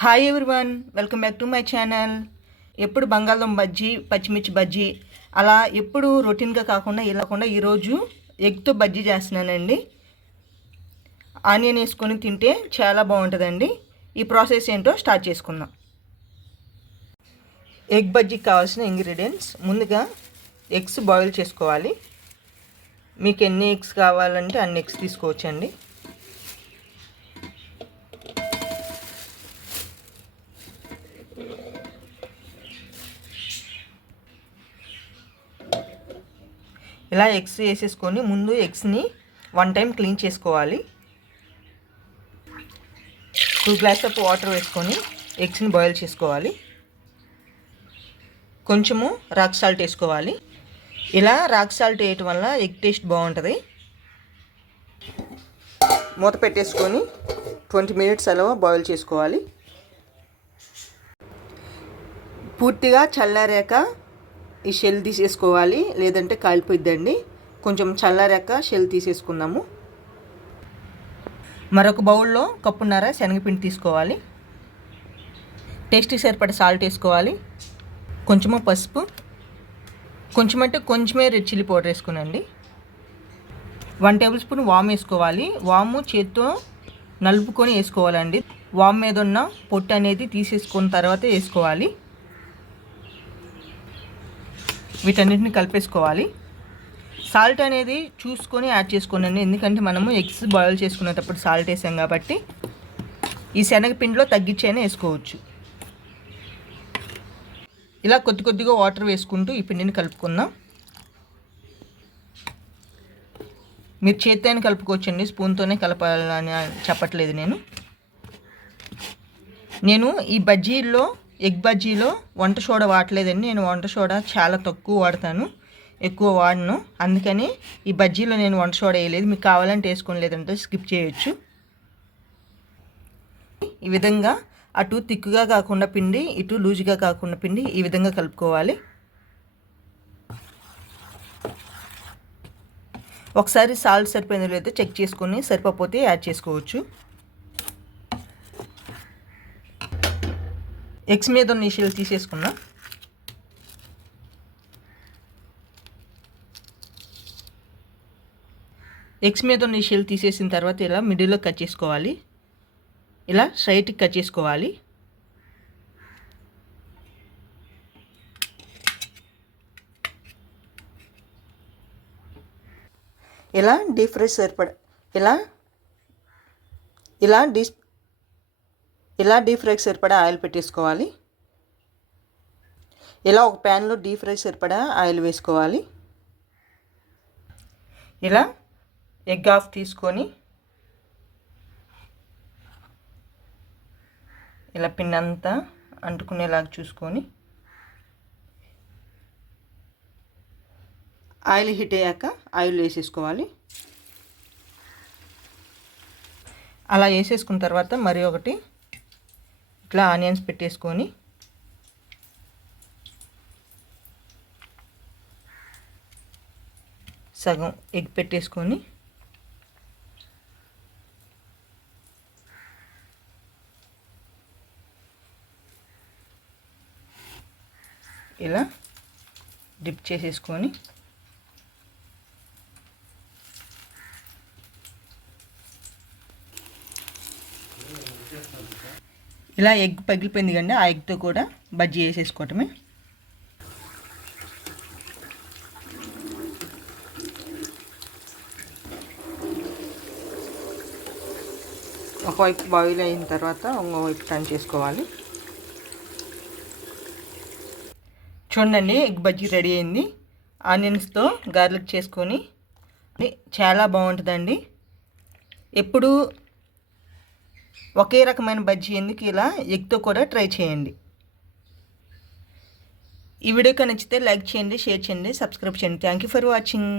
Hi everyone welcome back to my channel ఎప్పుడు బంగాళదుంప బజ్జీ పచ్చిమిర్చి బజ్జీ అలా ఎప్పుడు రొటీన్గా కాకుండా ఇలా కాకుండా ఈరోజు ఎగ్తో బజ్జీ చేస్తున్నానండి. ఆనియన్ వేసుకొని తింటే చాలా బాగుంటుందండి. ఈ ప్రాసెస్ ఏంటో స్టార్ట్ చేసుకుందాం. ఎగ్ బజ్జీకి కావాల్సిన ఇంగ్రీడియంట్స్ ముందుగా ఎగ్స్ బాయిల్ చేసుకోవాలి. మీకు ఎన్ని ఎగ్స్ కావాలంటే అన్ని ఎగ్స్ తీసుకోవచ్చండి. ఇలా ఎగ్స్ వేసేసుకొని ముందు ఎగ్స్ని వన్ టైం క్లీన్ చేసుకోవాలి. టూ గ్లాస్ ఆఫ్ వాటర్ వేసుకొని ఎగ్స్ని బాయిల్ చేసుకోవాలి. కొంచెము రాక్ సాల్ట్ వేసుకోవాలి. ఇలా రాక్ సాల్ట్ వేయటం వల్ల ఎగ్ టేస్ట్ బాగుంటుంది. మూత పెట్టేసుకొని ట్వంటీ మినిట్స్ అలా బాయిల్ చేసుకోవాలి. పూర్తిగా చల్లారాక ఈ షెల్ తీసేసుకోవాలి లేదంటే కాలిపోయిద్దండి. కొంచెం చల్లారాక షెల్ తీసేసుకుందాము. మరొక బౌల్లో కప్పున్నర శనగపిండి తీసుకోవాలి. టేస్ట్కి సరిపడ సాల్ట్ వేసుకోవాలి. కొంచెము పసుపు. కొంచెం అంటే కొంచెమే రెడ్ చిల్లీ పౌడర్ వేసుకునండి. వన్ టేబుల్ స్పూన్ వామ్ వేసుకోవాలి. వాము చేత్తో నలుపుకొని వేసుకోవాలండి. వామ్ మీద ఉన్న పొట్టు అనేది తీసేసుకున్న తర్వాత వేసుకోవాలి. వీటన్నిటిని కలిపేసుకోవాలి. సాల్ట్ అనేది చూసుకొని యాడ్ చేసుకోనండి. ఎందుకంటే మనము ఎగ్స్ బాయిల్ చేసుకునేటప్పుడు సాల్ట్ వేసాం కాబట్టి ఈ శనగపిండిలో తగ్గించైనా వేసుకోవచ్చు. ఇలా కొద్ది కొద్దిగా వాటర్ వేసుకుంటూ ఈ పిండిని కలుపుకుందాం. మీరు చేత్తోనే కలుపుకోవచ్చండి. స్పూన్తోనే కలపాలని చెప్పట్లేదు నేను. నేను ఈ బజ్జీల్లో ఎగ్ బజ్జీలో వంట సోడా వాడలేదండి. నేను వంట సోడా చాలా తక్కువ వాడతాను. ఎక్కువ వాడను. అందుకని ఈ బజ్జీలో నేను వంట సోడా వేయలేదు. మీకు కావాలంటే వేసుకొని లేదంటే స్కిప్ చేయొచ్చు. ఈ విధంగా అటు తిక్కుగా కాకుండా పిండి ఇటు లూజుగా కాకుండా పిండి ఈ విధంగా కలుపుకోవాలి. ఒకసారి సాల్ట్ సరిపోయిందో లేదో చెక్ చేసుకొని సరిపోతే యాడ్ చేసుకోవచ్చు. ఎగ్స్ మీద ఉన్న ఇషలు తీసేసుకున్నా ఎగ్స్ మీద ఉన్న షెల్ తీసేసిన తర్వాత ఇలా మిడిల్లో కట్ చేసుకోవాలి. ఇలా స్ట్రైట్కి కట్ చేసుకోవాలి. ఇలా డీప్ ఫ్రై సరిపడ ఇలా ఇలా డీప్ ఇలా డీప్ ఫ్రైకి సరిపడా ఆయిల్ పెట్టేసుకోవాలి? ఇలా ఒక ప్యాన్లో డీప్ ఫ్రై సరిపడా ఆయిల్ వేసుకోవాలి? ఇలా ఎగ్ ఆఫ్ తీసుకొని ఇలా పిన్నంతా అంతా అంటుకునేలాగా చూసుకొని ఆయిల్ హీట్ అయ్యాక ఆయిల్ వేసేసుకోవాలి. అలా వేసేసుకున్న తర్వాత మరి ఒకటి ఇట్లా ఆనియన్స్ పెట్టేసుకొని సగం ఎగ్ పెట్టేసుకొని ఇలా డిప్ చేసేసుకొని ఇలా ఎగ్ పగిలిపోయింది కండి ఆ ఎగ్తో కూడా బజ్జీ వేసేసుకోవటమే ఒకవైపు బాయిల్ అయిన తర్వాత ఇంకోవైపు టర్న్ చేసుకోవాలి. చూడండి ఎగ్ బజ్జీ రెడీ అయింది. ఆనియన్స్తో గార్లిక్ చేసుకొని చాలా బాగుంటుందండి. ఎప్పుడు ఒకే రకమైన బజ్జీ ఎందుకు ఇలా? ఎగ్తో కూడా ట్రై చేయండి. ఈ వీడియో నచ్చితే లైక్ చేయండి షేర్ చేయండి సబ్స్క్రైబ్ చేయండి. Thank you for watching